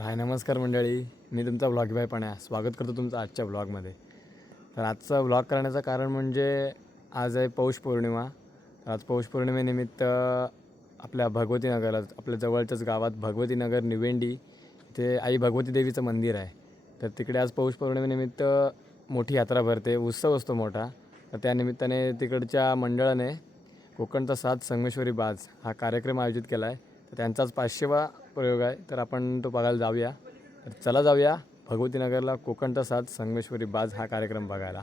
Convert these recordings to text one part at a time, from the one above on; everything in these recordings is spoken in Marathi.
हाय नमस्कार मंडळी, मी तुमचा ब्लॉग बाय पण्या स्वागत करतो तुमचं आजच्या ब्लॉगमध्ये. तर आजचा ब्लॉग करण्याचं कारण म्हणजे आज आहे पौष पौर्णिमा. तर आज पौष पौर्णिमेनिमित्त आपल्या भगवतीनगरला, आपल्या जवळच्याच गावात भगवतीनगर निवेंडी इथे आई भगवती देवीचं मंदिर आहे. तर तिकडे आज पौष पौर्णिमेनिमित्त मोठी यात्रा भरते, उत्सव असतो मोठा. तर त्यानिमित्ताने तिकडच्या मंडळाने कोकणचा साज संगमेश्वरी बाज हा कार्यक्रम आयोजित केला आहे. तर त्यांचाच 500वा प्रयोग आहे. तर आपण तो बघायला जाऊया. तर चला जाऊया भगवतीनगरला कोकणचा साज संगमेश्वरी बाज हा कार्यक्रम बघायला.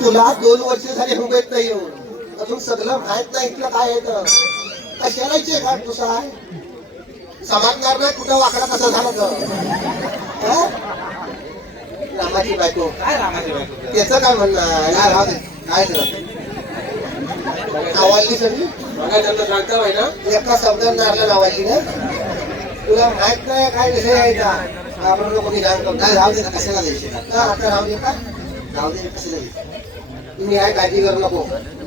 तुला 2 वर्ष झाली मुंबईत नाही येऊन अजून सगळं माहित नाही इथलं काय येतं. कशाला इथे घाट तुझा समाजणार नाही कुठं वाकडा कसा झाला तर रामाची बायको काय रामाची बायको त्याचं काय म्हणणं काय नावाली सगळी बघा त्यांना सांगता पाहिजे ना एका शब्दात नारला नावाली ना तुला माहित नाही काय विषय यायचा आपण कोणी सांगतो काय राहू दे ना कशाला द्यायचे आता राहू दे का राहू दे कशाला द्यायचे तुम्ही काय काळजी करू नको.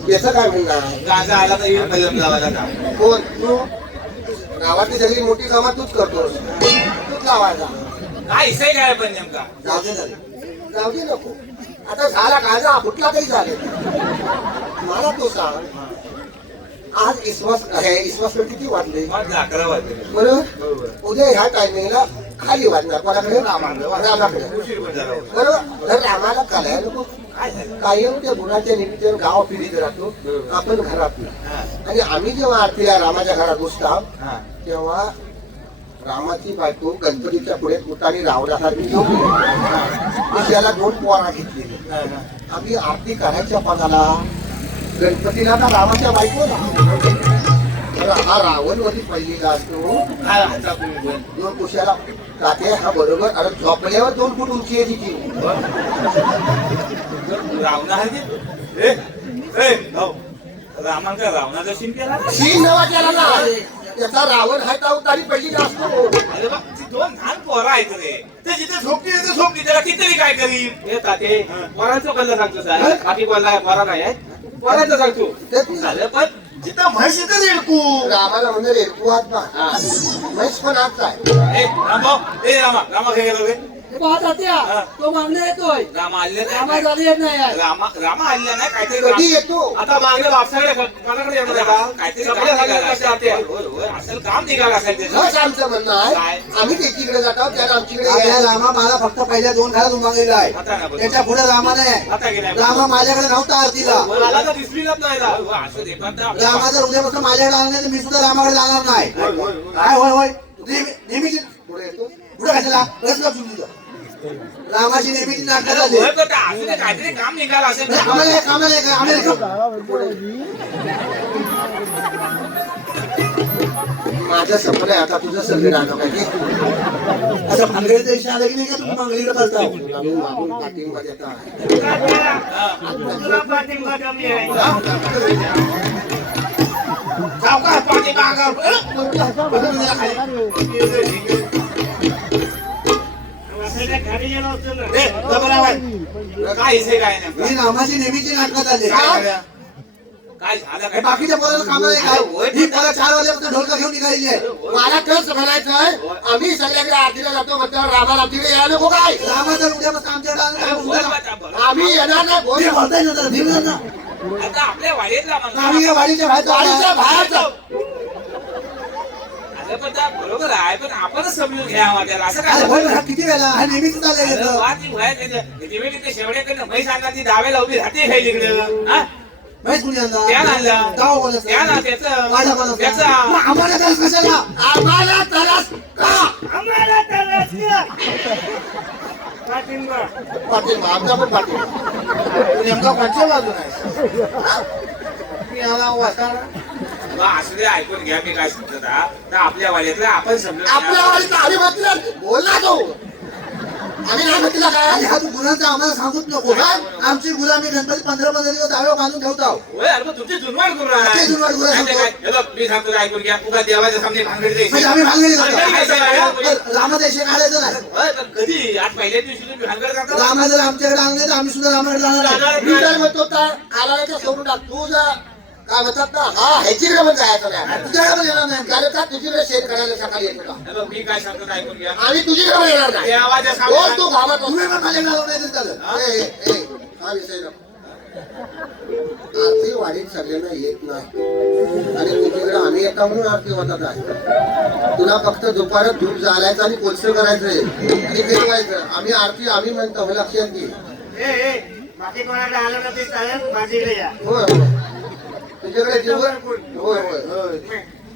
त्याचं काय म्हणणार गाजा आला तर येऊन बलम लावायला का कोण तू गावातली सगळी मोठी कामं तूच करतोस तूच लावायचा काय इसाई काय पण नेमका जाऊ दे नको. आता झाला गाजा कुठला तरी चालेल. मला तो सांग आज इसवास किती वाजले मग 11 वाजले बरोबर. उद्या ह्या टायमिंगला खाली वाजणार कोणाकडे रामाकडे उशीर पण झाला बरोबर. तर रामाला कळायला नको काय झालं कायम त्या गुणाच्या निमित्तानं गाव फिरीत राहतो आपण घरात. आणि आम्ही जेव्हा आरतीला रामाच्या घरात बसतो तेव्हा रामाची बायको गणपतीच्या पुढे पोटाने रावणासाठी झोपली. त्याला 2 पोरा घेतलेली. आम्ही आरती करायच्या पदाला गणपतीला का रामाच्या बायकोला तर हा रावण वरती पहिलेला असतो. काय हाता कोणी 2 कुशाला जाते हा बरोबर. अरे झोपल्यावर 2 फूट उंची आहे तिची. रावणा आहे ए भाऊ रामान का रावणाचा सीन केला शीन नवा केला ना त्याचा रावण हा तारी पहिली असतो. अरे बा ती 2 लहान पोरं आहेत रे ते जिथे झोपली तिथे झोपली त्याला किती काय करीन येतात ते पोरांचं कोणला सांगतो साहेब बाकी कोणला पोरा नाही आहे पोरांचं सांगतो तेच झालं पण जिथं म्हैस येतं रेडकू रामाला म्हणजे रेडकू हात ना म्हैस पण हात आहे. ए रामा काय गेलो रे तो मागणे येतोय रामा आले आम्हाला झाली येत नाही आहे. रामा आले नाही काहीतरी कधी येतो आता मागणे बापसाकडे कोणाकडे येणार आहे का? काहीतरी सगळे काम झाले निघालं कसे आते? असेल. असेल काम निघालं असेल त्याचं. हच आमचं म्हणणं आहे. काय? आम्ही त्याच्याकडे जातो त्याला आमच्याकडे आपल्या यायला. रामा मला फक्त पहिल्या 2 घरात उमागलेला आहे. आता ना बरं. त्याच्या पुढे रामा नाही. आता गेलाय. रामा माझ्याकडे नव्हता आरतीला. मला तर दिसलीच नाही ना. हो, असं दे पण आता रामा जर उद्यापासून माझ्याकडे आला नाही तर मी सुद्धा रामाकडे जाणार नाही. काय होय होय नेहमीची पुढे येतो पुढे कशाला प्रश्न तुझं रामाची नेहमीची नाटकं झाली. होय, पण ते असू दे, काहीतरी काम निघालं असेल ना. कामाला आहे का? माझं सपन आहे आता तुझं सगळं राहणं पाहिजे. असं भांगडीचं देश आलं की नाही का तुम्ही भांगडीकडे बसता मागून पाठिंबा देता. सावकाश पाठीमागं. ए, घबरावाय. काय इथे काय नेमकं? मी रामाची नेहमीची नाटकं झाली. काय झालं हे काय? बाकीच्या पोराला कामाला आहे काय? ही पोरं 4 वाजल्यापासून ढोलका घेऊन निघालेली आहे. मला तेच म्हणायचंय आम्ही सगळ्याकडे आरतीला जातो म्हटल्यावर रामाला आमच्याकडे यायला नको काय. रामा जर उद्यापासून आमच्याकडे आला अरे, तर बोल उद्या- बाता, बोल. आम्ही येणार नाही बोल. मी बोलताय ना जरा, धीर धर ना. आता आपल्या वाडीतला माणूस. आम्ही या वाडीच्या बाहेर वाडीच्या जाऊ. बाहेर जाऊ. अरे, पण त्या बरोबर आहे पण आपणच समजून घ्यावा त्याला असं अरे होय काय ना, हा किती वेळा हा नेहमीच चाललंय अरे, याचं. वा, ती व्हाय त्याच्या- तुम्ही तिथे शेवड्याकडनं म्हैस आणला ती दावेला उभी राहते काय इकडं हा? म्हैस कुणी आणला? त्या आणला. गाव कोणाचं? त्या ना त्याचं. माझ्या कोणाचं? त्याचा. मग आम्हाला त्याला कशाला? आम्हाला तरस का पाठिंबा आमचा पण पाठिंबा. तू नेमका कोणत्या बाजूला आहे? मी आला वाटाणा. मग असू दे ऐकून घ्या मी काय सांगतो तर आपल्या वाड्यातलं आपण समजून आपल्या घ्या. वाडीचा आम्ही म्हटलं बोल ना तो आम्ही नाही म्हटलं आणि काय ह्या गुरांचा आम्हाला सांगूच नको आमची गुरं आम्ही गणपती 15-15 दिवस दाव्या बांधून ठेवतो होय, अरे मग तुमची जुनवाड करून राहा. किती जुनवाड करून नाही ते राहा? काय, हे बघ, मी सांगतो काय ऐकून घ्या. उगा देवाच्या सामने भानगडीत म्हणजे यायचं. आम्ही भानगडी भानगडी घ्यायचं काय? करतो रामाचा इशे काढायचं नाही होय, पण कधी आज पहिल्या दिवशी तुम्ही भानगड करता? रामा जर आमच्याकडे आणले तर आम्ही सुद्धा रामाकडे जाणार आहे. मी काय म्हणतो तर आला सोडून टाक तू जा काय म्हणतात ना हा ह्याचीकडे पण जायचं नाही तुझ्याकडे पण येणार नाही कारण का तुझीकडे शेत करायला सकाळी येतो का हे बघ, मी काय सांगतो ऐकून घ्या. आम्ही तुझीकडे पण येणार नाही देवाच्या रोज सामने तू गावात असतो. तुम्ही पण माझ्याकडे आलो नाही तरी चालेल हा विषय नको आरती वाढीत सगळ्यांना येत नाही आणि तुझीकडे आम्ही येता म्हणून आरती होतात आहे तुला फक्त दुपारात दूध जालायचं आणि कोलसं करायचंय आणि पेटवायचं आम्ही आरती आम्ही म्हणतो हे लक्षात घे बाकी कोणाकडे आलं ना ते चालेल माझ्याकडे या होय होय तुझ्याकडे जेवण होय होय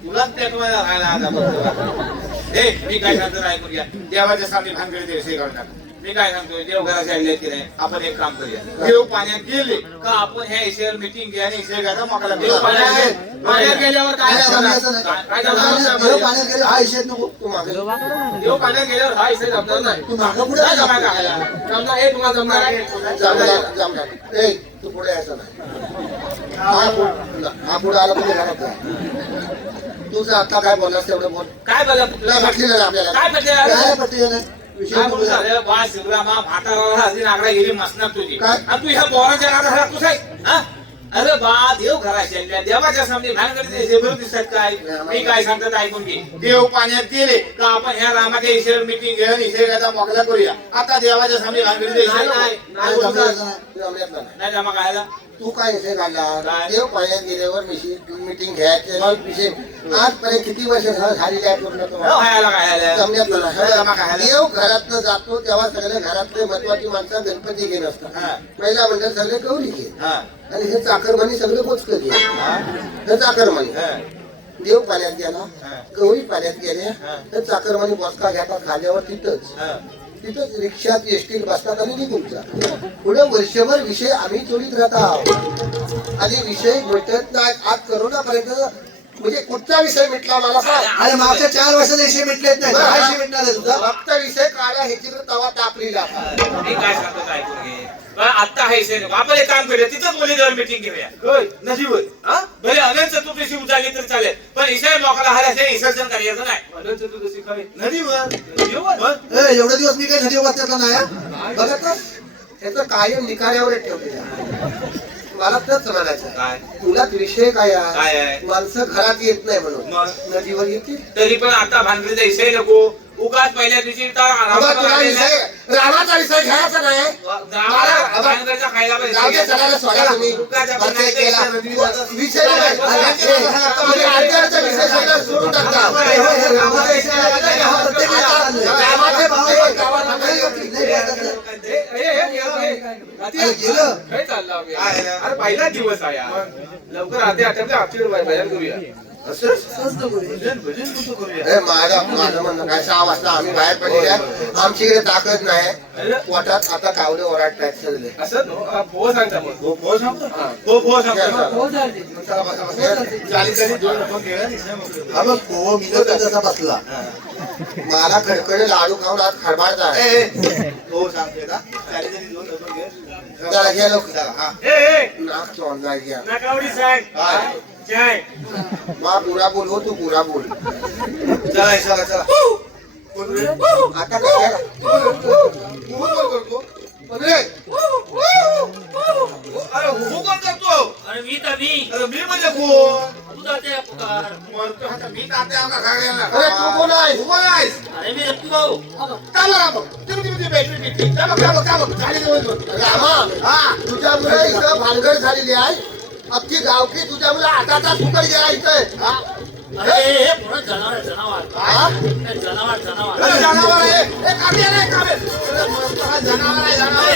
तुलाच पेटवायला राहायला आता बघतो. हे मी काय सांगतो ऐकून घ्या. देवाच्या सामने भानगडीत यायचं काढून टाका. मी काय सांगतोय देवघराच्या आले की नाही आपण एक काम करूया. देव पाण्यात गेले का आपण ह्या विषयावर मिटिंग घ्या आणि विषय घ्यायचा मोकळा देव पाण्यात गेल्यावर काय पाण्यात गेले हा इशे नको तू मागे देव पाण्यात गेल्यावर हा विषय जमणार नाही. तू मागं पुढे काय जमाय काढायला? जमणार हे तुम्हाला जमणार आहे. जमणार ए तू पुढे यायचं नाही हा पुढे आला तुझ्या घरात जा. तुझं आता काय बोललास तेवढं बोल काय बघा तुला म्हटलेलं ना आपल्याला काय म्हटलं काय पटलं नाही विषय काय नको बोलू झाला. झालं बा शिवरामा म्हाताराला अजून आकडा गेली मसणार तुझी काय? आणि तू ह्या बोराच्या नादाला तू काय हा? अरे बा देव घराच्या देवाच्या सामने भानगडीत बरोबर दिसत काय मी काय सांगतात ऐकून घे देव पाण्यात गेले का आपण ह्या रामाच्या ईश्वर मिटिंग घेऊन ईश्वराचा मोकळा करूया आता देवाच्या सामने भानगडीत नाही जमलं नाही. जमल्यात नाही नाही जमा खायला तू काय विषय काढला काय? देव पाण्यात गेल्यावर मीटिंग घ्यायचे विषय आजपर्यंत किती वर्ष झालेली आहे पूर्ण तुम्हाला खायला खायला जमण्यात जमा नाही खायला देव घरातनं जातो तेव्हा सगळे घरातले महत्वाची माणसं गणपती घेऊन हा. असतात महिला मंडळ सगळे गौरी घे हा आणि हे चाकरमानी सगळे बोचकं घे हा हे चाकरमानी हा देव पाण्यात गेला हा. गौरी पाण्यात गेले हा. तर चाकरमानी बसका घेतात खाल्यावर तिथंच हा तिथंच रिक्षात एसटीत बसतात आणि निघून जातात पुढे वर्षभर विषय आम्ही चोरीत राहत आहोत आणि विषय मिटत नाही आज करोनापर्यंत म्हणजे कुठचा विषय मिटला मला सांग अरे मागच्या 4 वर्षात इशे मिटलेच नाही हा इशे मिटणार आहे तुझा फक्त विषय काढा ह्याची तवा तापलेला मी काय सांगतो ऐकून घे बा, आता हा विषय नको आपण एक काम करूया तिथंच बोलीवर मिटिंग घेऊया होय नदीवर हा भले अनंत चतुर्दशी उजाली तर चालेल पण ईशाय लोकांना हायला विसर्जन करायचं नाही अनंत चतुर्दशी काय नदीवर एवढे दिवस मी काही नदी बसल्याचा नाही हा. बघत ना त्याचं कायम निकाऱ्यावरच ठेवलेलं आहे. मला तेच म्हणायचं आहे. काय तुलाच विषय काय काय आहे? माणसं घरात येत नाही म्हणून मग? नदीवर येतील तरी पण आता भानगडीचा विषय नको उगाच पहिल्या दिवशी बाबा, तुला विषय रामाचा विषय घ्यायचा नाही भानगडचा खायला जाऊ दे, सगळ्याला सोडा तुम्ही. परिचय केला. विषय नाही. म्हणजे आजकालचा विषय सगळं सोडून टाकता. रामाचा इशे आहे, आता गावात प्रत्येक वेळेला चाललंय. रामाचे भाव आहे, गावात नाही नाही. गेलं अरे पहिला दिवस आहे यार. लवकर आधी आठवते भजन करूया स्वस्त बोल. ए, माझं म्हणणं काय 6 वाजता आम्ही बाहेर पडलेल्या आमच्याकडे ताकद नाही पोटात आता कावडे ओरडतायत सगळे असं भो सांगता मग भो सांगतो भो सांगतो हो झाली. चला बसा. चालीस चालीस दोन आपण केला हा बघ हो मिळत तसा बसला मला खडखडे लाडू खाऊन आज खडबाडचा आहे हो सांगते का चालीस चालीस दोन आपण घे चला घ्या लोक हा नाक चोंदाय घ्या नकावडी साहेब जय मा पुरा बोल हो तू पुरा बोल चला चला चला आता काय अरे हो कोण करतो अरे मी तर मी अरे मी म्हणजे कोण तू जाते पुकार मरतो आता मी ताते आमका खायला अरे तू कोण आहे तू कोण आहेस अरे मी रत्तू भाऊ तुम्ही बॅटरी किती चालीस दोन रामा हा तुझ्यामुळे इथं भानगड झालेली आहे अख्खी गावकी तुझ्यामुळे आता फुकट गेला इथं अरे हे पुढे जनावर जनावर हा? जनावर जनावर अरे जनावर आहे ए काढे रे काढे अरे मरतो हा जनावर आहे जनावर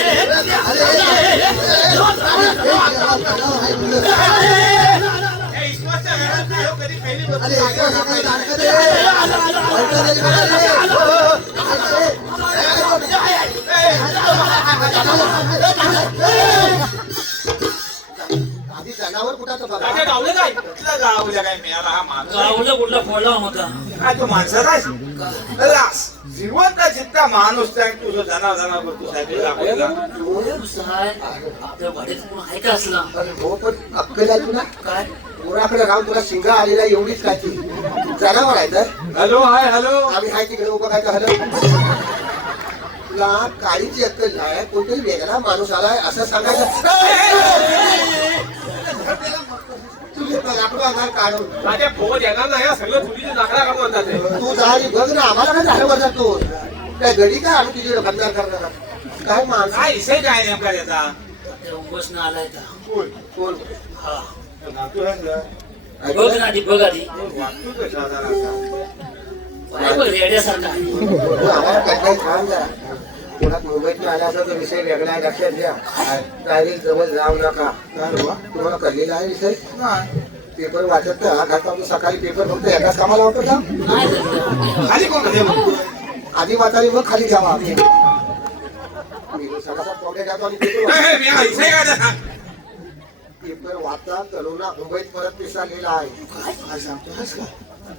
हे ईश्वरच्या घरात नाही हो कधी पहिली अरे बसून एक वर्ष काही दान करे. आधी जनावर कुठाचं बघा तात्या गावलं काय कुठलं गावलं काय मिळाला हा माणूस आहे? गावला कुठला फोडला होता काय तो माणसाचा आहे? जिवंत जितका माणूस त्या तुझं जनाव करतो साहेब दाखवायला. साहेब आपल्या वाडीत कोण आहे का असला अरे हो पण अक्कल आहे तुला काय पोराकडे राहून तुला शिंगा आलेला एवढीच काय ती जनावर आहे तर हॅलो हाय हॅलो आम्ही हाय तिकडे उभं काय हॅलो तुला काहीच अक्कल नाही कोणतरी वेगळा माणूस आलाय असं सांगायचं तुझे लाकडं अंगावर काढून माझ्या फोन येणार नाही हा, सगळं चुलीची लाकडा काढून आणतात ते. तू जा आणि बघ ना आम्हाला काय झालं बघा तू काय घडी काय आम्ही तुझे बंदार करणार काय माणूस काय विषय काय नेमका त्याचा त्या उंबसनं आलाय का कोण हा नातू आहे का? बघ ना आधी बघ आधी वाटतो कसा जरासा. काय बघ रेड्यासारखा आहे तू आम्हाला कधी छान जरा पुण्यात मुंबईत आला असा तो विषय वेगळा आहे, लक्षात घ्या डायरेक्ट जवळ जाऊ नका तुम्हाला कळलेला आहे विषय नाही. पेपर वाचत ना घालता सकाळी पेपर फक्त एकाच कामाला वाटत का नाही झालं. खाली कोण खाली बघ. आधी वाचाली मग खाली घ्यावा आम्ही सकाळचा पॉकेट घ्यावा आणि पेपर हे, हे, मी हा विषय काय त्याचा? पेपर वाचा करोना मुंबईत परत पिसा लिहिला आहे काय सांगतोस का?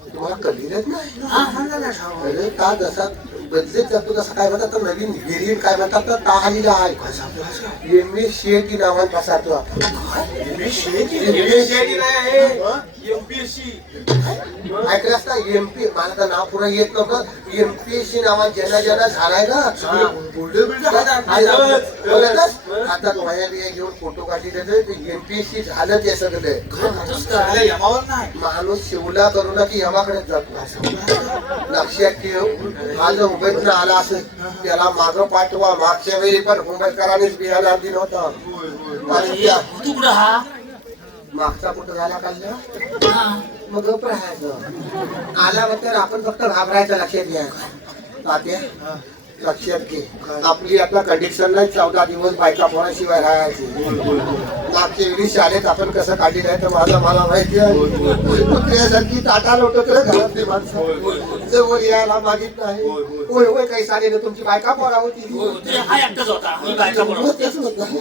तुम्हाला कळलेलंच नाही अरे का जसा बदलेत जातो तसा काय म्हणतात तर नवीन व्हेरियंट काय म्हणतात तर का आलेला आहे एम.ए. शेटी नावाचा कसा तो MPSC नाही, MPSC. ऐकलंस ना एमपी मला तर नाव पुढे येत नव्हतं एमपीएससी नावात ज्यांना ज्यांना झालाय ना आता वया बिया घेऊन फोटो काढली एमपीएससी झालं ते सगळं अरे, यमावर नाही. माणूस शिवला करू ना की यमाकडेच जातो लक्षात ठेव आज मुंबईतनं आला असेल त्याला मागं पाठवा मागच्या वेळी पण मुंबईकरांनीच बिहायला दिला होता आणि त्या तू कुठं हा मागचा कुठं झाला काढला हा. मग गप राहायचं आला तर आपण फक्त घाबरायचं लक्षात घ्या तात्या लक्षात घे आपली आता कंडिशन नाही 14 दिवस बायका पोराशिवाय राहायची मागच्या वेळी शाळेत आपण कसं काढली नाही तर मला माहिती आहे त्यासाठी टाटा लोटत रे घरातली माणसं जवळ यायला मागित नाही होय होय काही सारे तुमची बायका पोरा होती ते हा एकटाच होता मी बायका मग बरोबर तेच होतं.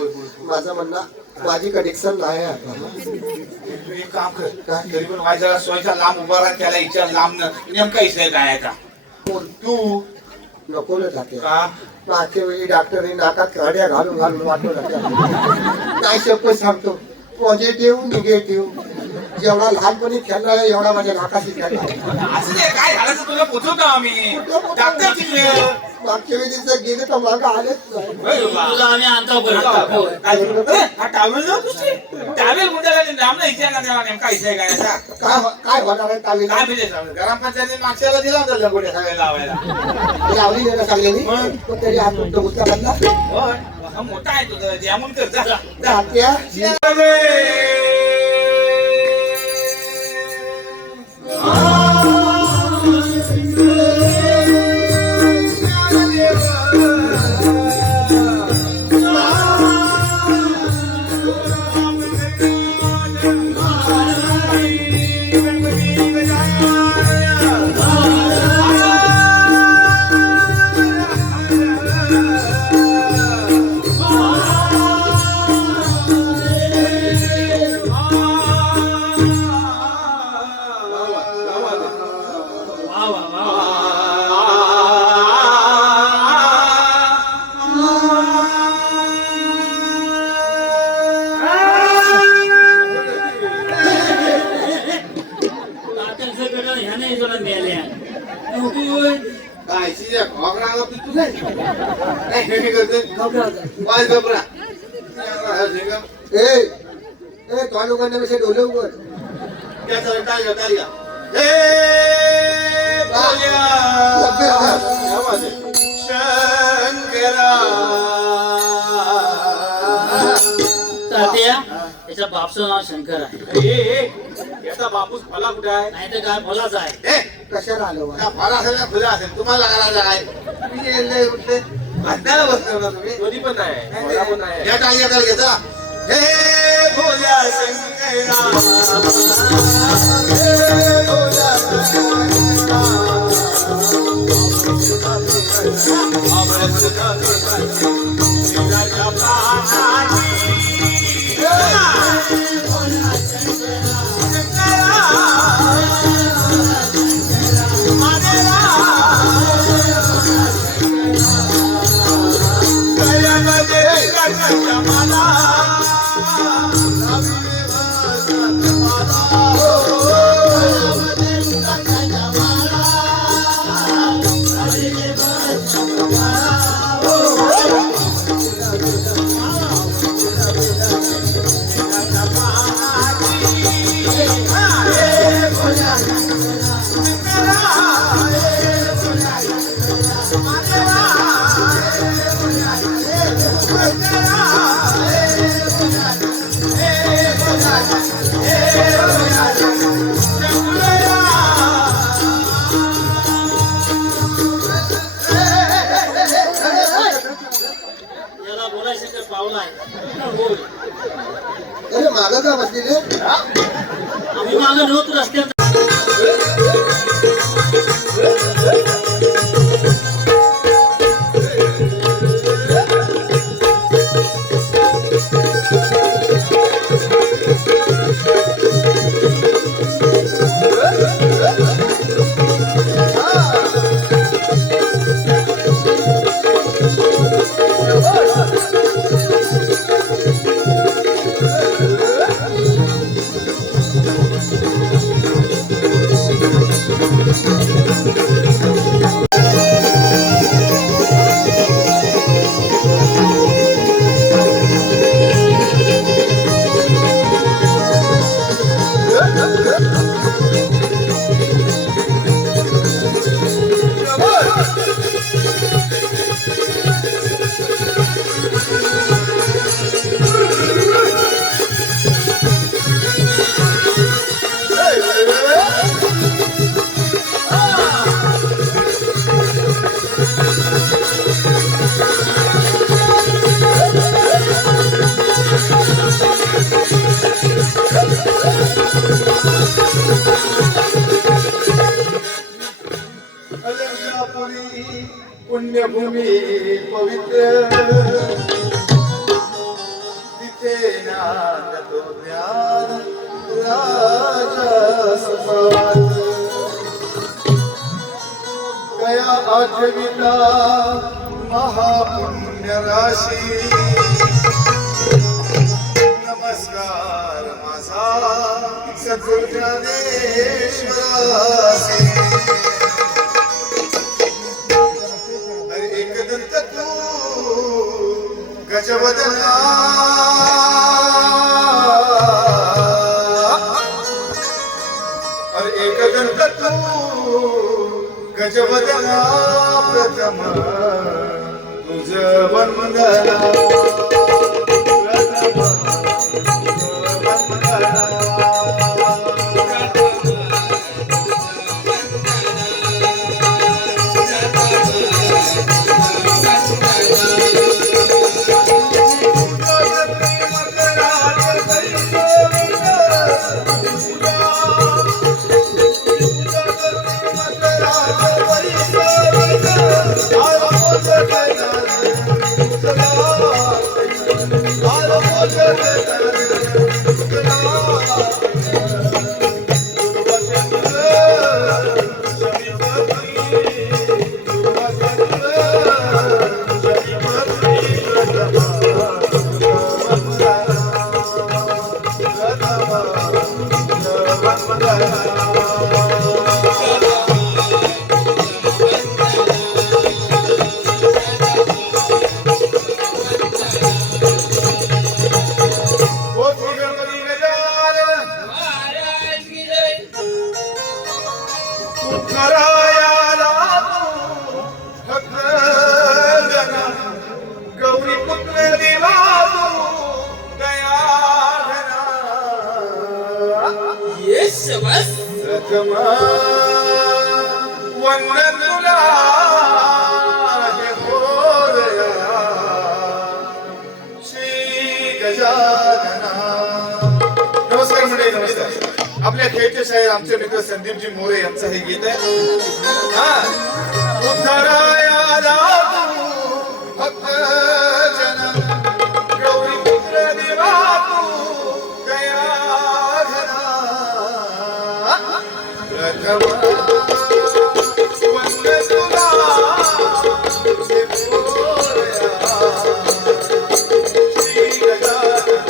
माझं म्हणणं माझी कनेक्शन नाही आहे आता तू एक काम कर तरी पण माझ्या सोयीचा लांब उभा राहा त्याला विचार लांब नेमका विषय काय आहे का तू नको ना जाते का मागच्या वेळी डॉक्टरने नाकात काड्या घालून घालून वाटलं काय शपथ सांगतो पॉझिटिव्ह निगेटिव्ह जेवढा लहानपणी खेळला एवढा माझ्या नाकाशी खेळला असं नाही काय झालं तर तुला पोचवतो आम्ही डॉक्टर चिडले. मागच्या वेळी जर गेले तर मागं आलेच नाही होय बाबा. तुला आम्ही आणतो बरं काय झालं? अरे, हा टावेल ना तुझी टावेल गुंडाला लांब नाही विचारला त्याला नेमका विषय काय याचा? काय होणार आहे कावी काय म्हणजे सांग ग्रामपंचायतीने मागच्याला दिला होता लंगोट्या सगळ्या लावायला लावली नाही ना सांगलेली पण तरी आज तुमचा गुस्सा काढला होय हा मोठा आहे तुझं जेमून कर जा जा. तात्या वा वा वा तात्यांचं ह्याने जरा मेल्या काय शिजा घोगराला तू नाही काय हे करते वाज घबरा ए ए तो लोकांना विषय डोले उघड त्याचा टाळ्या टाळ्या हे बोल्या शंकरा तात्या त्याच्या बापचं नाव शंकर आहे याचा बापूस फला कुठे आहे नाही तर काय फलाच आहे ए कशाला आलो त्या फला असेल ना फुलं असेल तुम्हाला करायला काय तुम्ही येले उठले भांडायला बसले ना तुम्ही दोन्ही पण नाही मला पण नाही या टाळ्या कर घेता हे बोल्या शंकरा हे बोल्या शंकरा तू रस्त्यावर पुण्यभूमी पवित्र तिथे नांदतो ज्ञान राजा सुपात कया आठविता महापुण्य राशी नमस्कार माझा सद्गुरु ज्ञानेश्वरासी एकदंत तू गजवदना और एकदंत तू गजवदना प्रथम तुझ वंदना नमस्कार मंडळी, नमस्कार. आपल्या खेळचे शाहीर आमचे मित्र संदीपजी मोरे यांचं हे गीत आहे. उद्धरायाला तू भक्त जन गौरी पुत्र देवा तू दया घना प्रथम वंदे तुला हे मोरया श्री गजानन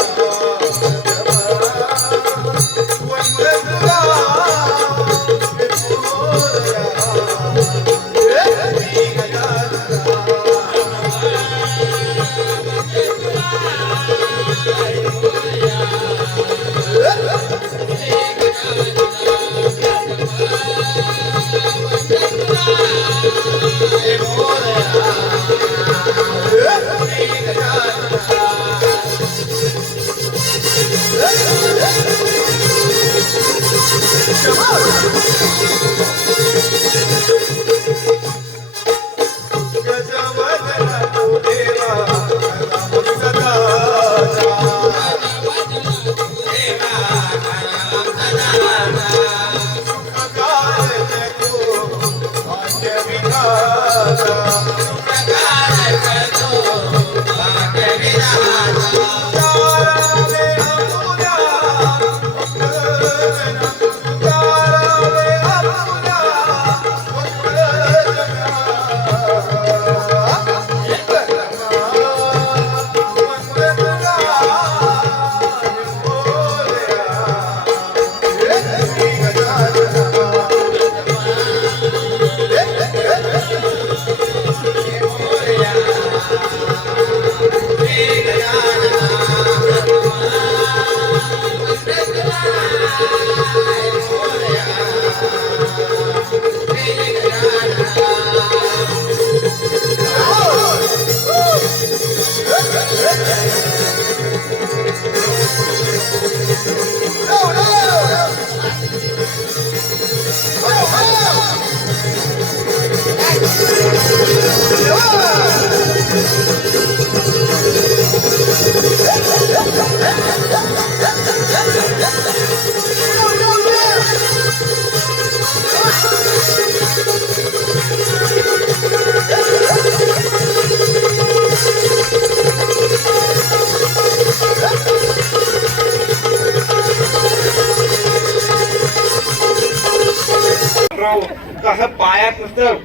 राव कसं पायात नुसतं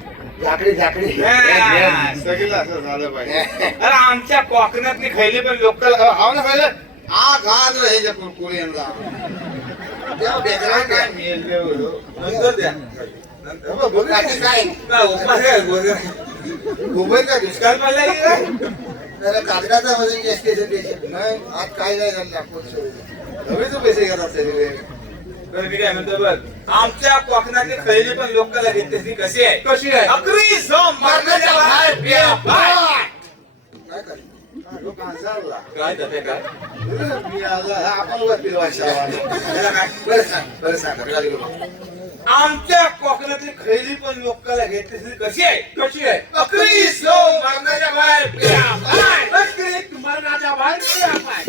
झाकडी झाकडी सगळं असं झालं पाहिजे. अरे आमच्या कोकणातली खैली पण लोकल ना पहिलं आ घाल रे ह्याच्या कुरकुऱ्यांना त्या background काय आहे. मेले होतो. नंतर द्या नंतर बघू बाकी काय काय उपास आहे गोबर का दुष्काळ पडला की काय? जरा कागदाचा वजन जास्त आहे त्याच्यात. नाही आज काय नाही झालं आपण हवेचे पैसे घेतात सगळे. बरं मी काय म्हणतो बघ आमच्या कोकणातली खैली पण लोकांना घेतली कशी आहे कशी आहे? अकरी सोम मरणाच्या बाहेर बिया बाय. काय करायचं लोक हसायला. काय जाते काय मी आला आपण वरती वाशावा. त्याला काय? बरं सांग खाली करू. आमच्या कोकणातली खैली पण लोकांना घेतली कशी आहे कशी आहे अकरी सोम मरणाच्या बाहेर बिया बाय. अकरी मरणाच्या बाहेर बिया बाय.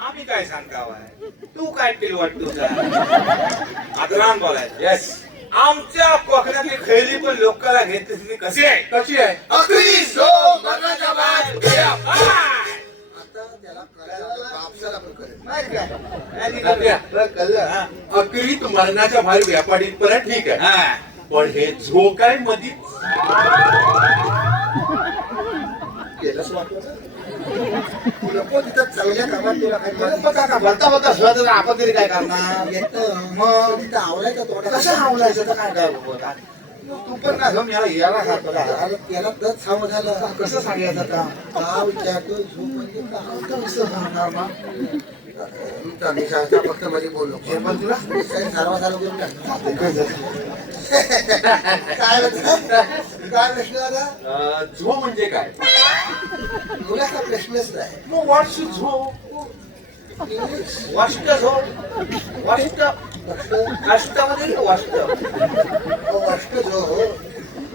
आम्ही काय सांगताव आहे तू काय केलं वाटतो का आता राम बोलायचं येस आमच्या कोकणातली खैली पण लोकांना घेतली कशी आहे कशी आहे अकरी सोम मरणाच्या बाहेर बिया बाय. आता त्याला कळायला कापसाला पण कळेल नाही काय? तात्या, बरं, कळलं, हा. अकरीत मरणाच्या बाहेर व्यापारी पण ठीक आहे हा. पण हे झो काय मधी केलंच वाटलं तुला पण तिथं चांगल्या कामात तुला काही मदत काका भरता भरता सुद्धा तर आपण तरी काय करणार येतं मग तिथं आवडायचं थोडं कसं आवडायचं तर काय काय बोलता तू पण काय घेऊन याला सांगतो का त्याला दच साव झालं कसं सांगायचं का का विचारतो झोप म्हणजे काय? कसं सांगणार ना मी सांगता फक्त मध्ये बोललो हे पण तुला काही सर्व चालू करून टाक. काय झालं? काय म्हणता? काय प्रश्न आला झो म्हणजे काय मुलाचा प्रश्नच नाही मग व्हॉट्स झो इंग्लिश वाष्ट झो वाष्ट राष्ट्रामध्ये वाष्ट वाष्ट जो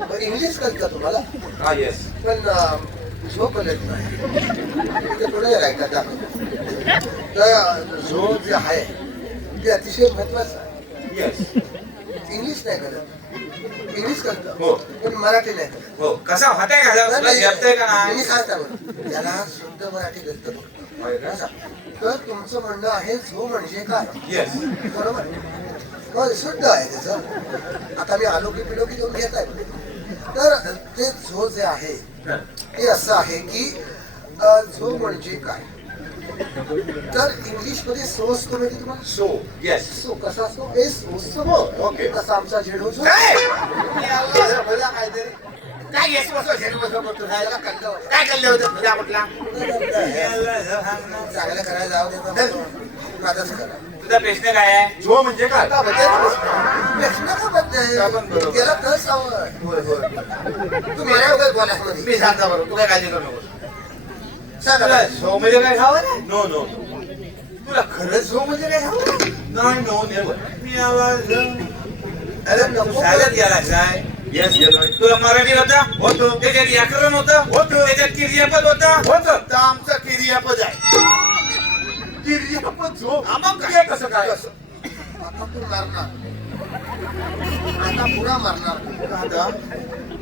पण इंग्लिश कळतं तुम्हाला हा येस पण झो कळत नाही ते थोडं ऐका दाखवतो तर झो जे आहे ते अतिशय महत्वाचं आहे येस इंग्लिश नाही कळत इंग्लिश कळतं हो. पण मराठी नाही कळत हो कसा होताय का तुला जपतंय का मी नाही सांगता बरं त्याला शुद्ध मराठी कळतं फक्त तर तुमचं म्हणणं आहे झो म्हणजे काय येस बरोबर मग शुद्ध आहे त्याचं आता मी आलोकी पिलोकी घेऊन घेत आहे तर ते झो जे आहे ते असं आहे की झो म्हणजे काय तर इंग्लिश मध्ये सो असतो माहिती तुम्हाला सो येस सो कसा असतो एस हो, ओके. कसा आमचा झेडू झो काहीतरी काय येस बसव झेड बसव करतो त्याला कळलं होतं. काय कल्ले होते तुझ्या म्हटला चांगलं करायला जाऊ दे माझंच करा तुझा प्रश्न काय आहे झो म्हणजे काय का बदल प्रश्न का का पण बदल बरोबर. त्याला कस आवड तू मला उगाच बोलास मध्ये मी सांगता बरोबर तू काय काळजी करू नको सांगा तुला झो म्हणजे काय खावं ना नो नो तुला खरंच झो म्हणजे काय खावं नाही नो नेवर मी आवाज अरे नको शाळेत गेला काय येस गेलोय तुला मराठी होता होतो त्याच्यात व्याकरण होतं होतं. त्याच्यात क्रियापद होता होतं. तर आमचं क्रियापद आहे किर्यापद झो हा, मग काय? ते कसं काय आता तू मारणार आता पुरा मारणार आता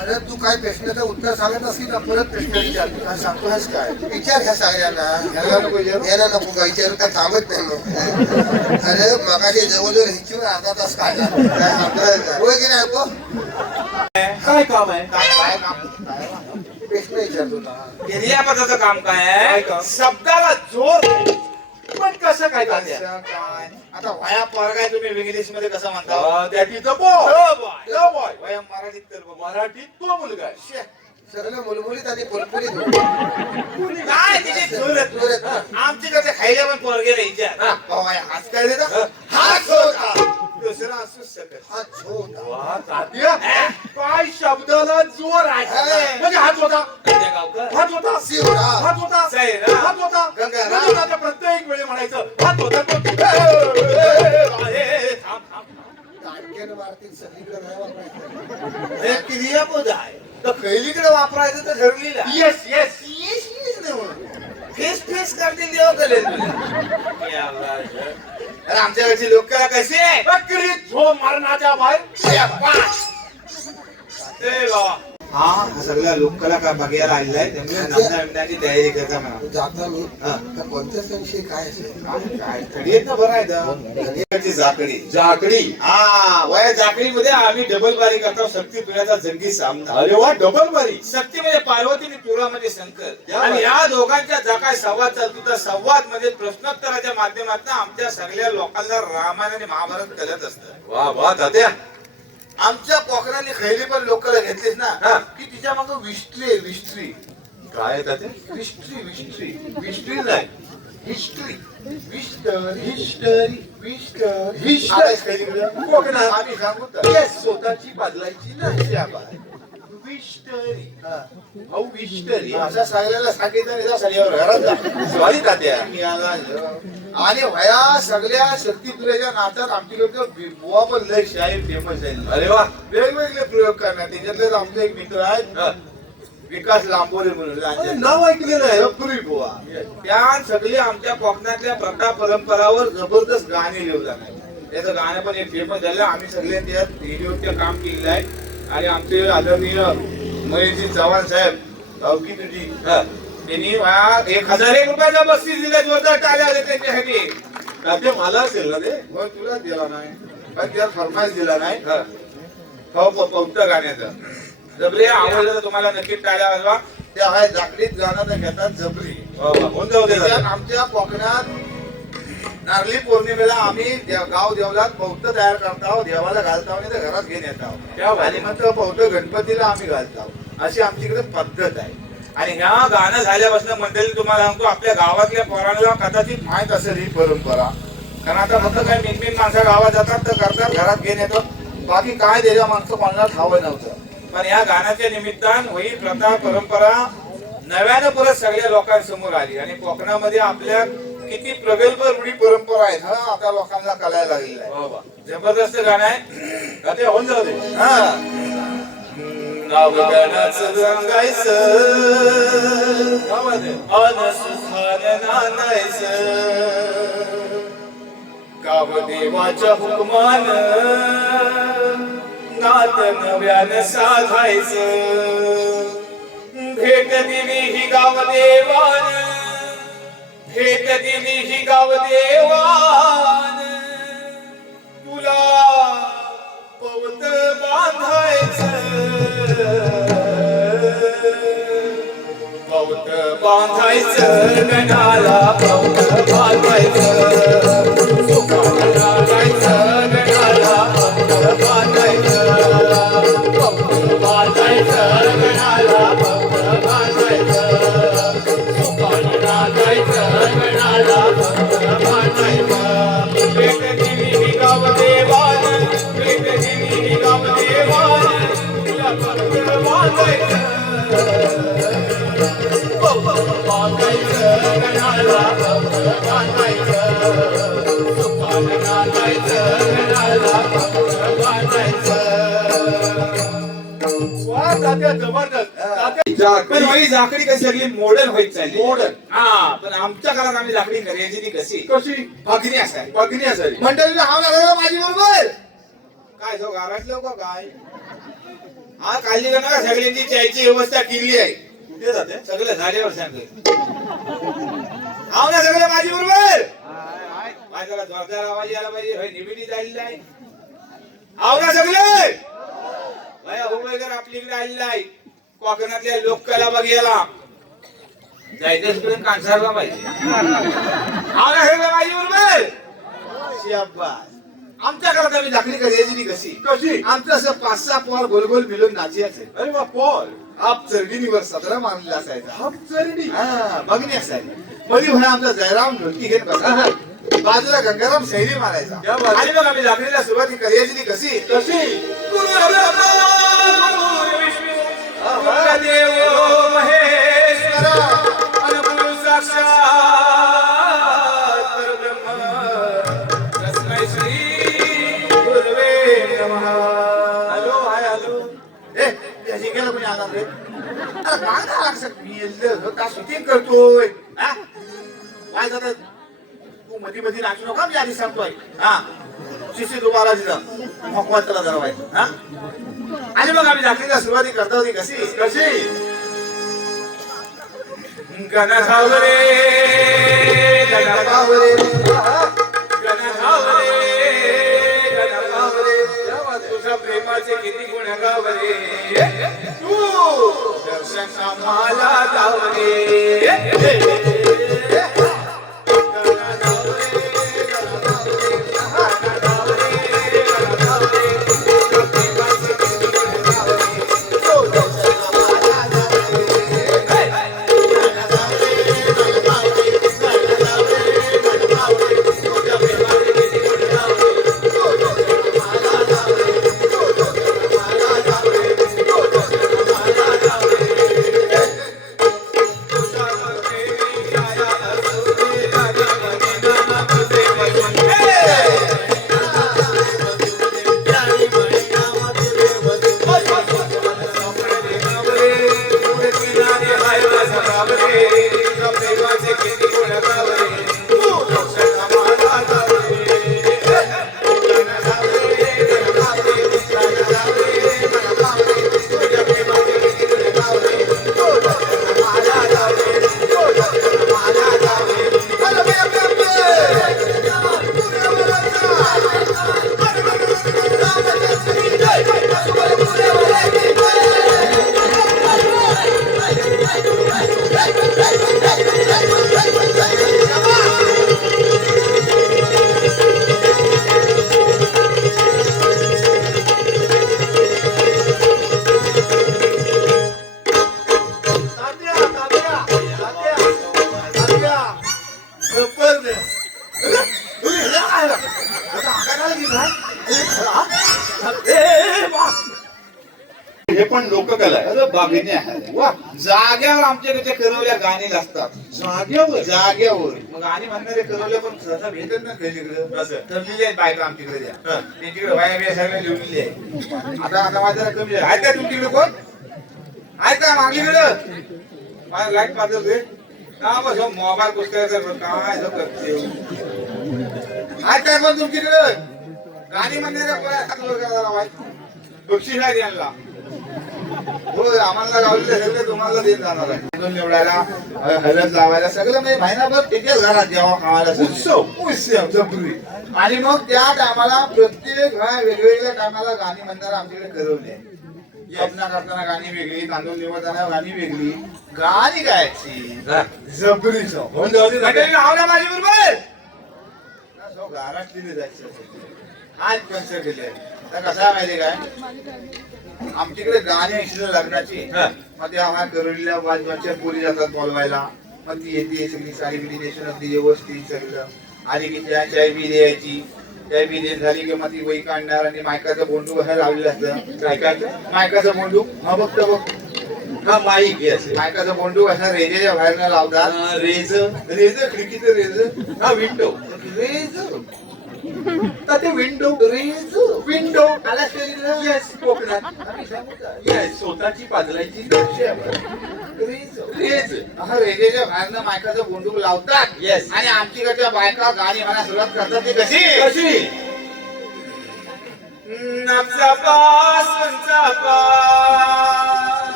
अरे तू काय प्रश्नाचं उत्तर सांगत असतील ना परत प्रश्न विचारतो काय सांगतोस काय विचार ह्या सगळ्यांना ह्याला नको विचारू? याला नको का विचारू का थांबत नाही मग अरे मगाशी जवळजवळ हिच्यावर अर्धा तास काढला काय सांगतोय काय? होय की नाही हो? काय काम आहे काय काय काम काय काम? प्रश्न विचारतो ना क्रियापदाचं काम काय काय आहे काम? शब्दाला जोर पण कसं काय तात्या असं काय? आता वया पोरगा आहे तुम्ही इंग्लिश मध्ये कसं म्हणता that is the boy the boy वया मराठीत तर बघ. मराठीत तो मुलगा आहे शे. सगळं मुलमुलीत आणि पुलपुलीत काय तिची जोरत आमच्याकडे खायला पण पोरगे नाही विचार बाबा हाच काय देता हाच होता दुसरा असूच शकत हा झोप वा तात्या काय शब्दाला जोर आहे म्हणजे हात होता त्या गावकर हात होता शिवराम. हात होता सैराम. हात होता गंगाराम. हात होता त्या प्रत्येक वेळी म्हणायचं हात होता ताटक्यानं मारतील सगळीकडे नाही वापरायचं. हे क्रियापद आहे तर खैलीकडे वापरायचं तर ठरलेलं आहे. येस येस येस, येस नाही म्हणून. फेस फेस करतील देवा करेल तुला. अरे आमच्याकडची लोक कशी आहे बकरी झो मरणाच्या बाहेर ए बाबा हा सगळ्या लोककला का बघायला आलेला आहे त्यामुळे नाचण्याची तयारी करता म्हणा जाता मी तर कोणत्या संशय काय असेल काय थडी येत ना बरं आहे तर. जाकडी जाकडी हा वया जाकडीमध्ये आम्ही डबल बारी करतो शक्ती तुझ्याचा जंगी सामना. अरे वा डबल बारी. शक्ती म्हणजे पार्वती आणि तुरा म्हणजे शंकर आणि या दोघांच्या जा काय संवाद चालतो तर संवाद म्हणजे प्रश्नोत्तराच्या माध्यमातून आमच्या सगळ्या लोकांना रामायण आणि महाभारत कळत असतं. वा वा तात्या. आमच्या कोकणाने खैरी पण लोकांना घेतलीस हा. ना की तिच्या मागं विस्ट्री आहे विस्ट्री काय तात्या. विस्ट्री विस्ट्री विस्ट्री नाही हिस्ट्री हिस्टरी हिस्टरी कोकणात आम्ही सांगू तर येस, स्वतःची बदलायची नाही. विस्टरी भाऊ विस्टरी अशा सगळ्याला सांगितलं सगळ्यावर घरात जा. सॉरी तात्या. आणि वया सगळ्या शक्तीपुरेच्या नात्यात आमची लोक बुवा पण लय शाहीर फेमस आहे. अरे वा. वेगवेगळे प्रयोग करण्यात त्याच्यातलेच आमचा एक मित्र आहे विकास लांबोरे म्हणून अरे, नाव ऐकलेलं आहे. पुरी बुवा त्या सगळे आमच्या कोकणातल्या प्रथा परंपरावर जबरदस्त गाणे लिहिलं नाही त्याचं गाणं पण एक फेमस झालं. आम्ही सगळे त्यात व्हिडिओचं काम केलेलं आहे आणि आमचे आदरणीय महेशजी चव्हाण साहेब गावकी तुझी त्यांनी 1001 रुपयाचा बक्षीस दिला जोरदार टाळ्या आले त्यांच्यासाठी. तात्या मला असेल ना ते. पण तुला दिला नाही पण त्याला फरमाईश दिला नाही पौत्त गाण्याचं जबरी आवडलं तर तुम्हाला नक्कीच टाळ्या वाजवा. त्या आहे जाकडीत गाणं तर घेतात जबरी. होऊन जाऊ दे त्याच्यात तात्या. आमच्या कोकणात नारळी पौर्णिमेला आम्ही गाव देवलात पौत तयार करतो देवाला घालतो आणि ते घरात घेऊन येतो आणि मग तो पौत गणपतीला आम्ही घालतो अशी आमची इकडे पद्धत आहे. आणि ह्या गाणं झाल्यापासून मंडळी तुम्हाला सांगतो आपल्या गावातल्या पोरांना कदाचित माहित असेल ही परंपरा कारण आता फक्त काय मेन माणसं गावात जातात तर करतात घरात घेऊन येतात बाकी काय त्याच्या माणसं कोणाला ठावं नव्हतं. पण या गाण्याच्या निमित्तानं ही प्रथा परंपरा नव्यानं परत सगळ्या लोकांसमोर आली आणि कोकणामध्ये आपल्या किती प्रगल्भ रूढी परंपरा आहेत हा आता लोकांना कळायला लागलेलं आहे. जबरदस्त गाणं आहे तात्या होऊन जाऊ दे. नाव गाण्याचं सांगायचं गावात आहे. अनसुधान नांदायचं गाव देवाच्या हुकमान नात नव्यानं साधायचं भेट दिली ही गाव देवान भेट दिली ही गाव देवान तुला पवत बांधायचं पवत बांधायचं गणाला पवत बांधायचं सुखाला लागायचं गणाला पवत बांधायचं पवत बांधायचं गणाला पवत बांधायचं सुखाला लागायचं गणाला पवत बांधायचं भेट दिली ही गाव देवान भेट दिली ही गाव देवान तुला पवत बांधायचं पण माझी जाकडी कशी लागली मॉडर्न होत चालली Modern. हा पण आमच्या काळात आम्ही जाकडी करायची ती कशी कशी भगनी असाय पत्नी असावी. मंडळीने हाव लागला माझी बरोबर काय जो गावात लोक काय हा काळजी करा का सगळ्यांची चायची व्यवस्था केली आहे कुठे जाते. सगळं झाल्यावर सांगतो हाव ना सगळं माझी बरोबर माझ्याला जोरदार आवाज यायला पाहिजे भाई निमिटी झालेला आहे हाव ना सगळे भाई अभूबाईकर आपलीकडे आलेला आहे कोकणातल्या लोककला बघायला जायचं कांसारला पाहिजे हाव ना सगळं माझी बरोबर शाबास आमच्या घरात आम्ही जाकडी करायची ती कशी कशी. आमचं असं 5-6 पोर गोल गोल मिळून नाचायचे अरे वा पॉल. आप चरडीवर सदरा मानला असायचा हाफ चरडी. हा बघणे असायचं मध्ये म्हणा आमचा जयराम ढोलकी घेत बसा बाजूला गंगाराम शैली मारायचा क्या बात. आणि मग आम्ही जाकरीला सुरुवाती करायची ती कशी कशी. गुरु ब्रह्मा, गुरु विष्णू, गुरुदेव महेश्वर आणि गुरु साक्षात परब्रह्म तस्मै श्री गुरुवे नमः. Hello hi hello. ए त्याची गेला कोणी आला रे अरे मागा लागतं का शूटिंग करतोय हा काय जात तू मध्ये मध्ये नाचू नका मी आधी सांगतोय हा शिशी तुम्हाला तिथं मकवायला जरा व्हायचं हा आणि मग आम्ही दाखलीला सुरुवाती करता होती कशी कशी गणधावरे गणपावरे, गणधावरे गणधावरे तुझ्या प्रेमाचे किती गुण गावरे तू दर्शन आम्हाला गावरे हे पण लोककला आहे. अरे बागेने आहे. वा जाग्यावर आमच्याकडे करवल्या गाणी लागतात जाग्यावर मग गाणी म्हणणारे करवले पण सहसा भेटत ना तिकडे असं. ठरलेली आहेत बायका आमच्याकडे द्या हा. त्यांच्याकडे वाया बिया सगळ्या लिहिलेली आहे आता माझ्या कमी आहे का तुमच्याकडे कोण आहे का मागलीकडं माझ्या लाईट पाठवते का बस मोबाईल पुस्तकाचं काय करते आहे काय पण तुमच्याकडे गाणी म्हणणाऱ्या हात वर करायला वाईट बक्षीस आहे यांना हो आम्हाला गावलेले सगळे तुम्हाला देत जाणार आहे दोन निवडायला हळद लावायला सगळं म्हणजे महिनाभर त्याच्याच घरात जेव्हा खावायला उत्सव जबरी आणि मग त्या टायमाला प्रत्येक वेगवेगळ्या टायमाला गाणी म्हणणारा आमच्याकडे करवले लग्न करताना गाणी वेगळी तांदूळ निवडताना गाणी वेगळी गाणी गायची जबरी आवडा माझी बरोबर घरातली जायचं आज कन्सर्ट दिले तर कसा माहिती काय आमच्याकडे गाणी ऐकली लग्नाची मग ते आम्हाला करवलीला वाजवाच्या पोरी जातात बोलवायला मग ती येते सगळी साडी बिडी नेसून अगदी व्यवस्थित सगळं आली की त्या चाय बी द्यायची चाय बी देत झाली की मग ती वही काढणार आणि मायकाचं बोंडू कसं लावलेलं असतं मायकाचं बोंडू हा बघ हा माईक मायकाचं बोंडू असा रेजेच्या बाहेरनं लावतात रेज खिडकीचं रेज हा विंडो रेज ते विंडो रेज विंडो आला येस कोकणात येस स्वतःची पाजलायची रेज रेज हा रेजेच्या बाहेरनं मायकाचं बोंडू लावतात येस आणि आमच्याकडच्या बायका गाणी म्हणा सुरुवात करतात ती कशी कशी नाचा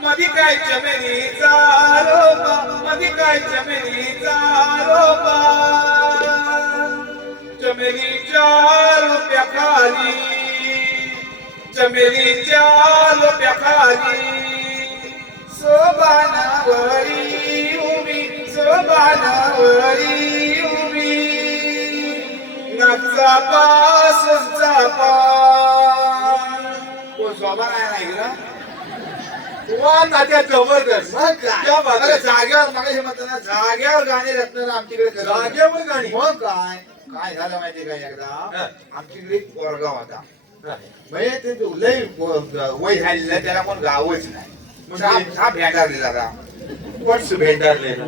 मधी काय चमेलीचा रोपा मधी काय चमेलीचा रोपा चमेलीच्या रोप्याखाली चमेलीच्या रोप्याखाली सोबानावरी उभी सोबानावरी उभी नाचा कोण सोबा नाही ना जबरदस्त जाग्यावर मागाशी म्हणताना जाग्यावर गाणी रचना आमच्याकडे जाग्यावर गाणी मग काय काय झालं माहितीये का एकदा आमच्याकडे एक पोरगाव होता म्हणजे ते लय वय झालेलं त्याला कोण गावच नाही हा भेंडारलेला का व्हॉट्स भेंडारलेला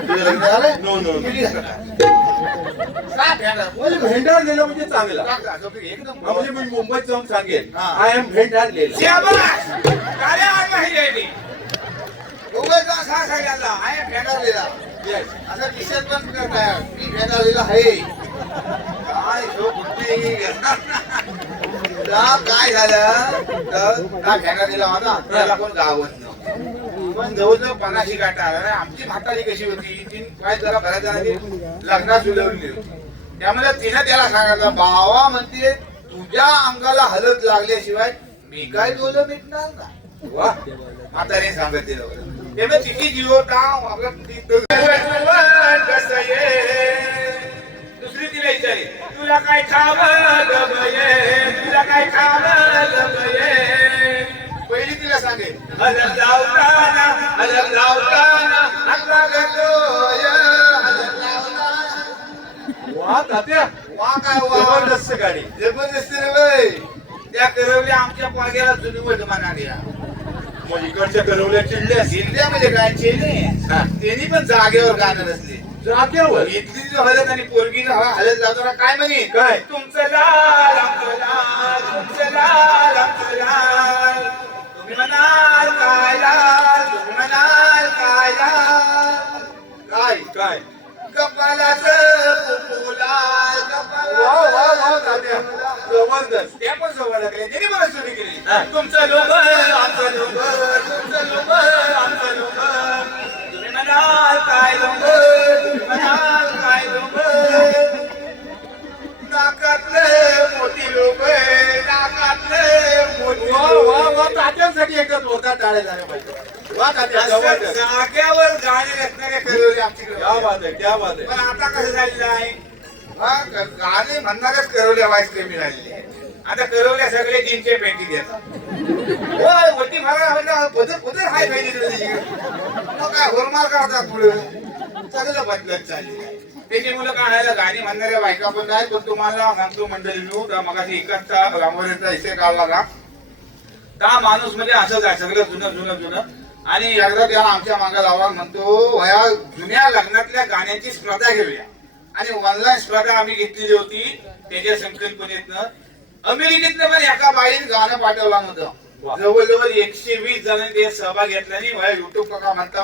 तुझं लग्न झालं नो नो भेंडारलेला म्हणजे चांगला एकदम म्हणजे मी मुंबईत जाऊन सांगेन हा. आय एम भेंडारलेला मुंबईचा सांगायला आहे भेंडारलेला असं किशोर पण करताय मी भेटायला आहे काय जो कुठे काय झालं तर त्या भेटायला होता त्याला कोण गावत नव्हतं पण जवळजवळ 50 गाठा आला आमची म्हातारी कशी होती ती काय जरा घरात जाण्याची लग्नात जुळवली होती त्यामुळे तिनं त्याला सांगितलं बावा म्हणते तुझ्या अंगाला हलत लागल्याशिवाय मी काय डोलं मिटणार का वा म्हातारी सांगत तेव्हा तिची जीव दुसरी तिला विचारे तुला काय खावं तुला काय खावं पहिली तिला सांगे हलत लावताना आपला गतोय हलत लावताना वा तात्या वा काय वा जबरदस्त गाडी जबरदस्ती रे बाई त्या करवल्या आमच्या पाग्याला जुनी वर्धमान आल्या मग इकडच्या करवल्या चिडल्या जिल्ह्या म्हणजे काय चेले त्यांनी पण जागेवर गाणं नसले जागेवर इथली जो हलत आणि पोरगी हलत जाताना काय म्हणे काय? तुमचं लाल आमचं लाल तुमचं लाल आमचं लाल तुम्ही म्हणाल काय लाल तुम्ही म्हणाल काय लाल काय काय कपालाचं कुकुलाल वा वा वा तात्या जबरदस्त ते पण सोबत लागले त्यांनी पण सुरू केली हा. तुमचं लोबर आमचं लोबर तुमचं लोबर आमचं लोबर तुम्ही म्हणाल काय लोबर तुम्ही म्हणाल काय लोबर नाकातले मोठी लोबर नाकातले मोठी वा वा वा तात्यांसाठी एकच होता टाळे झाले पाहिजे वा तात्या असं जबरदस्त जाग्यावर गाणे रचणारे करवले आमच्याकडे क्या बात आहे क्या बात आहे पण आता कसं झालेलं आहे गाणे म्हणणारच करवल्या वाईस कमी झालेले आहे आता करवल्या सगळे जीनचे पेंटी देतात होय वरती मला बदल हाय पाहिजे मग काय होरमार करतात पुढे सगळं बदलत चालले त्याच्यामुळे काय आहे गाणी म्हणणाऱ्या बायका पण नाही पण तुम्हाला सांगतो मंडळी मगाशी एकाचा रामवरेचा इथे काढला का त्या माणूस म्हणजे असंच आहे सगळं जुनं आणि एकदा त्याला आमच्या मागे लावा म्हणतो वया जुन्या लग्नातल्या गाण्यांची स्पर्धा घेऊया आणि ऑनलाईन स्पर्धा आम्ही घेतलेली होती त्याच्या संकल्पनेतनं अमेरिकेतनं पण एका बाईने गाणं पाठवलं नव्हतं जवळजवळ 120 जणांनी त्यात सहभाग घेतला युट्यूब काका म्हणता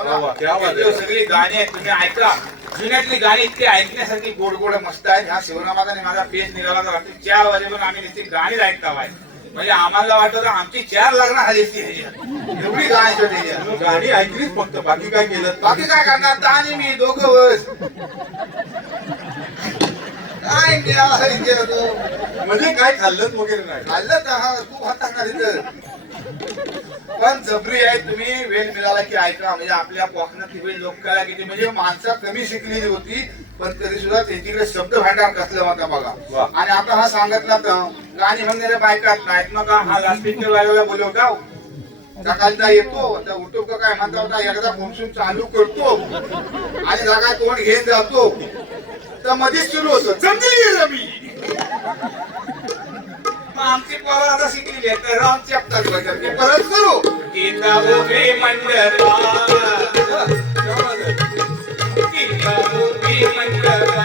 सगळी गाणी आहेत तुम्ही ऐका जुन्यातली गाणी इतकी ऐकण्यासारखी गोड गोड मस्त आहेत ह्या शिवरामाने माझा पेज निघाला तर रात्री 4 वाजेपर्यंत आम्ही नुसती गाणी ऐकता म्हणजे आम्हाला वाटतं आमची 4 लग्न झाली असती एवढी गाणी गाणी ऐकलीच फक्त बाकी काय केलं बाकी काय करणार आणि मी दोघं बस काय म्हणजे काय खाल्लं वगैरे नाही खाल्लं तर हा तू होता का तिथं पण जबरी आहे तुम्ही वेळ मिळाला की ऐका म्हणजे आपल्या कोकणात वेळ लोककला किती म्हणजे माणसं कमी शिकलेली होती पण तरी सुद्धा त्यांच्याकडे शब्द भांडार कसलं होता बघा आणि आता हा सांगितला तर गाणी म्हणणाऱ्या बायका नाहीत मग हा लास्पिकर वाल्याला बोलवता सकाळचा येतो आता उठो का काय म्हणता होता एकदा फोनसून चालू करतो आणि जागा तोंड घेत जातो तर मध्येच सुरू होतं जमली रमी आमची पोरं आता शिकलेली आहे तर आमची आपताच बघत परत सुरू गीता उभी मंडपा गीता उभी मंडपा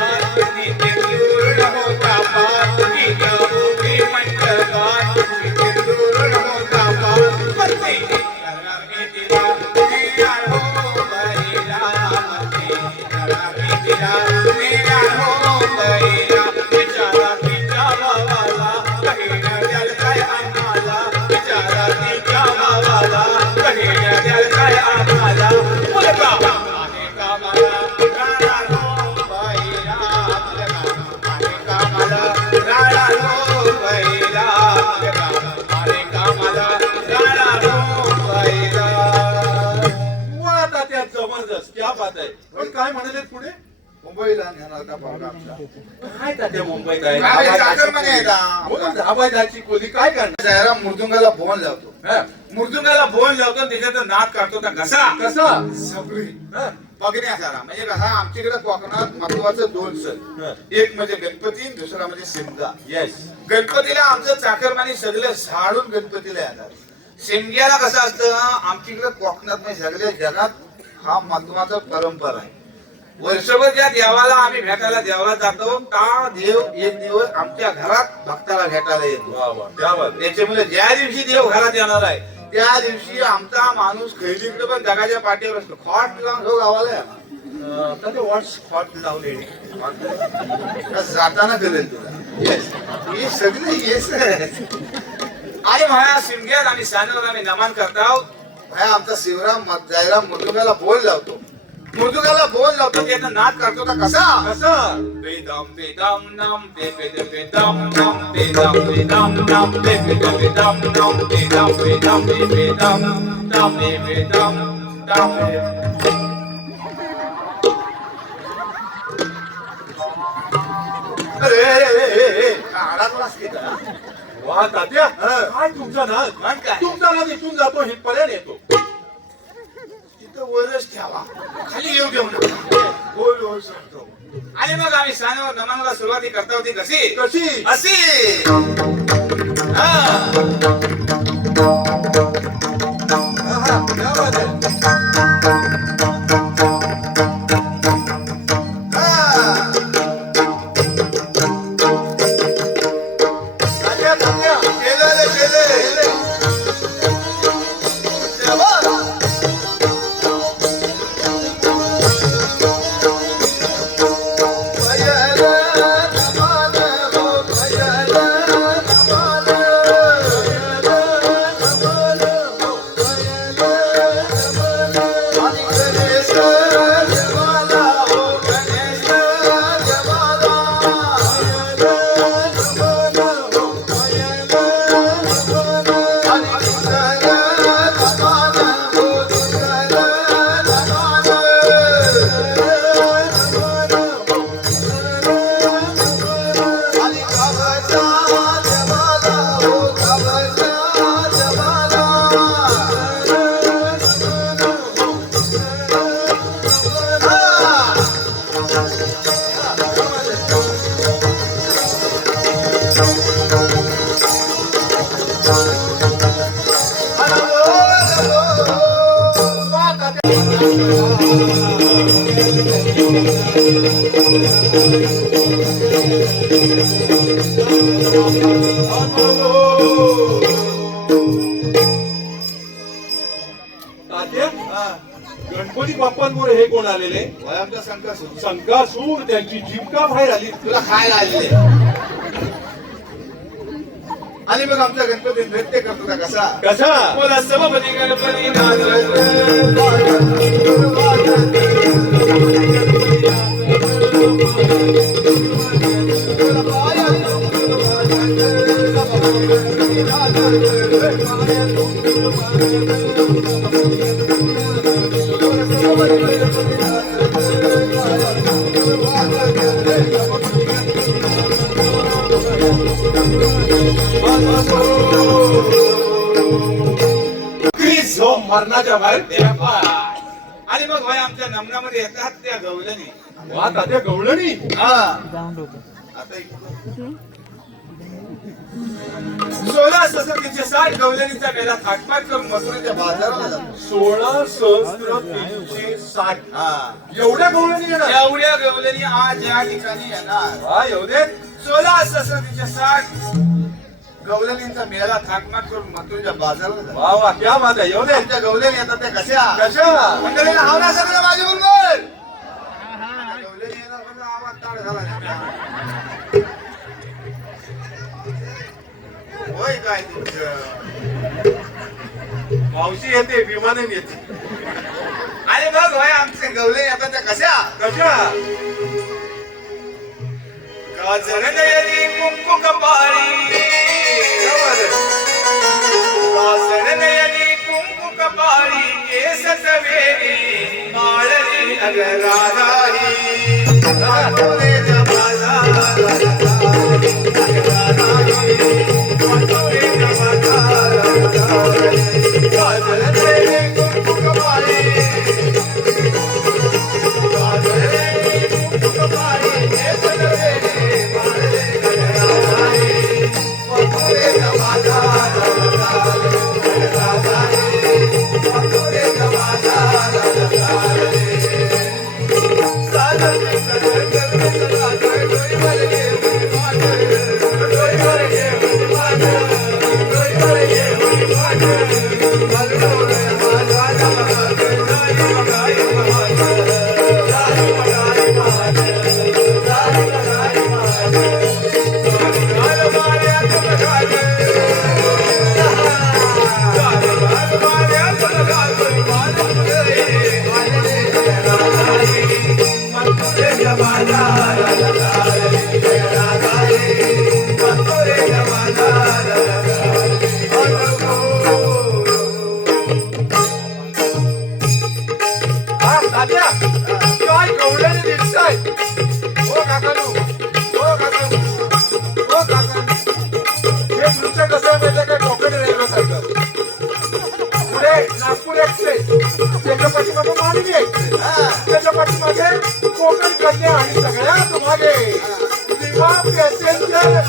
नित्य दूर होता पार गीता उभी मंडपा नित्य दूर होता पार पत्नी करा मी तिला मेरा हो बैला करा मी तिला मेरा हो बैला बेचारा तिचा बाबाला जबरदस्त क्या बात आहे पण काय म्हणाले पुढे मुंबईला नेणार पाहुणा आमचा काय तात्या मुंबईत आहे काय चाकरमानी आहे का? धाबाय जायची कोली काय करणार शहरात मृदुंगाला बोन लावतो हा? मृदुंगाला बोन लावतो त्याच्यात नाद काढतो त्या घसा कसा सबरी हा? बघण्यासारा म्हणजे कसा आमच्याकडे कोकणात महत्वाचं 2 सण एक म्हणजे गणपती दुसरा म्हणजे शिमगा येस गणपतीला आमचं चाकरमानी सगळं झाडून गणपतीला येतात शिमग्याला कसं असतं आमच्याकडे कोकणात म्हणजे सगळ्या जगात हा महत्वाचा परंपरा आहे वर्षभर ज्या देवाला आम्ही भेटायला देवाला जातो त्या देव एक दिवस आमच्या घरात भक्ताला भेटायला येतो वा वा क्या बात त्याच्यामुळे ज्या दिवशी देव घरात येणार आहे त्या दिवशी आमचा माणूस खैलीकडे पण जगाच्या पाठीवर असतो खॉट लावून जो गावाला येणार आता ते व्हॉट्सअप लावले जाताना करेल तुला येस हे सगळे येस आणि म्हणा शिमग्यात आम्ही सानवर आम्ही नमन करताव. भाया आमचा शिवराम जयराम मुर्दुगाला बोल लावतो त्याचा नाद करतो का कसा कसं बेदम बेदम नम बे बे बेदम नम बेदम बेदम नम बे बे बेदम नम बेदम बेदम बेदम नम बे बेदम नम अरे अडकलास की का? वा तात्या काय तुमचा नाद मग काय? तुमचा नाद इथून जातो हितपर्यंत येतो तिथं वरच ठेवा खाली येऊ देऊ नका. बोल बोल सांगतो आणि मग आम्ही सानवर नमनाला सुरुवाती करता होती कशी कशी अशी हा हा क्या बात आहे गणपती बाप्पांमुळे हे कोण आलेले वयाच्या संकासूर संकासूर त्यांची जीविका बाहेर आली तुला खायला आलेले आणि मग आमचा गणपती नृत्य करतो का कसा कसा बोला सभापती गणपती झोप मरणाच्या बाहेर आणि मग भाई आमच्या नमनामध्ये येतात त्या गवलनी वा तात्या गवळणी आता 16 सहस्त्र 360 गवलनीचा मेला थाटमाट करून मथुरेच्या बाजाराला जातो 16,360 हा एवढ्या गवळणी येणार एवढ्या गवलनी आज या ठिकाणी येणार वा एवढे 16 सहस्त्र 360 गवलनींचा मेळा थाटमाट करून मथुरेच्या बाजाराला जातो वा वा क्या बात आहे एवढे आमच्या गवलनी येतात त्या कशा कशा मंडळीला हावला सगळं माझे बरोबर गवलनी येणार म्हणजे आवाज ताड झाला होय काय तुमचं मावशी येते विमानाने येते आणि मग भाई आमचे गवले येतात त्या कशा कशा काजळनयनी कुंकू कपाळी काजळनयनी कुंकू कपाळी केस सवेरी माळली अगराधारी मथुरेच्या बाजाराला मथुरेच्या बाजाराला काजळनयनी कुंकू कपाळी काजळनयनी कुंकू कपाळी केस सवेरी Thank you. त्याच्या पाठीमागे मानवी यायचे त्याच्या पाठीमागे कोकण कन्या आणि सगळ्यात मागे विमा पॅसेंजर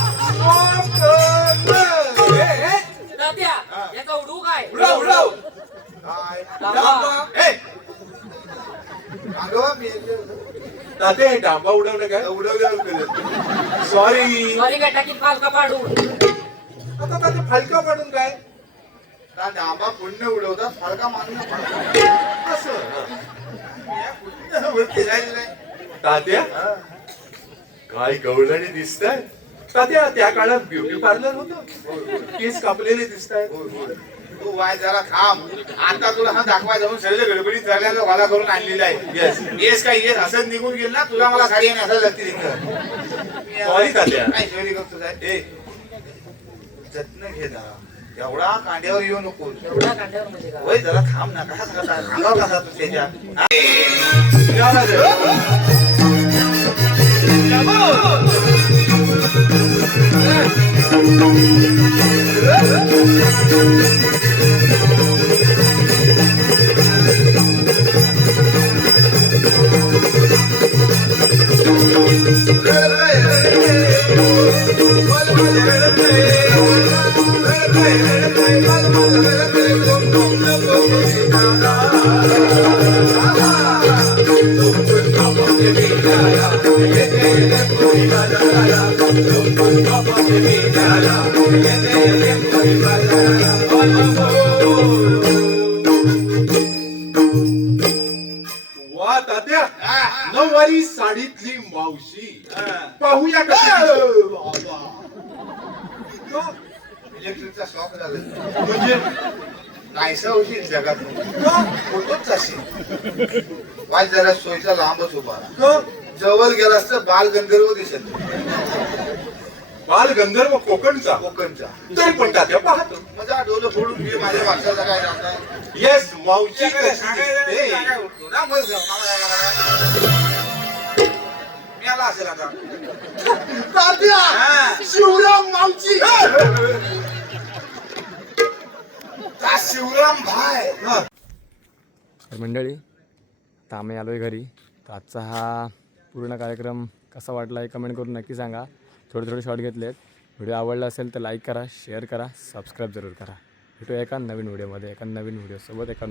तात्या, याचा उडवू काय? उडव उडव काय डांबा. ए अगं मी ताते हे डांबा उडवलं काय उडवलेलं केलं सॉरी सॉरी काय टाकीत फालका पाडू. आता ताते फालका पाडून काय का डांबा पुण्य उडवतात फळका मानणं असं वरती जायला नाही तात्या काय गवळणी दिसताय तात्या त्या काळात ब्युटी पार्लर होतं केस कापलेले दिसतायत तू वाय जरा थांब आता तुला हा दाखवाय जाऊन सगळे गडबडीत झाल्याला वाला करून आणलेला आहे येस येस काय येस असं निघून गेल ना तुला मला साडी आणि असं लागते Sorry, तात्या. काय सॉरी करतो काय ए जत्न घे जरा एवढा कांड्यावर येऊ नको एवढा कांड्यावर म्हणजे काय? होय जरा थांब ना कसा सांगाव कसा तू त्याच्या वा तात्या नऊवारी साडीतली मावशी पाहूया कशी इलेक्ट्रिकचा शॉक झाला म्हणजे नाहीसा होशील जगात फोटोच असेल वाज जरा सोयीचा लांबच उभा राहा. जवळ गेलास तर बाल गंधर्व दिसत बाल गंधर्व कोकणचा कोकणचा तरी पण तात्या पाहतो माझा डोलं फोडून घे माझ्या माणसाचा काय जाणार येस मावशी कशी दिसते मी आला असेल आता तात्या शिवराम मावशी का शिवराम भाय तर मंडळी आता आम्ही आलो आहे घरी. तर आजचा हा पूर्ण कार्यक्रम कसा वाटला हे कमेंट करून नक्की सांगा. थोडे शॉर्ट घेतले आहेत. व्हिडिओ आवडला असेल तर लाईक करा, शेअर करा, सबस्क्राईब जरूर करा. भेटूया एका नवीन व्हिडिओमध्ये एका नवीन व्हिडिओसोबत एका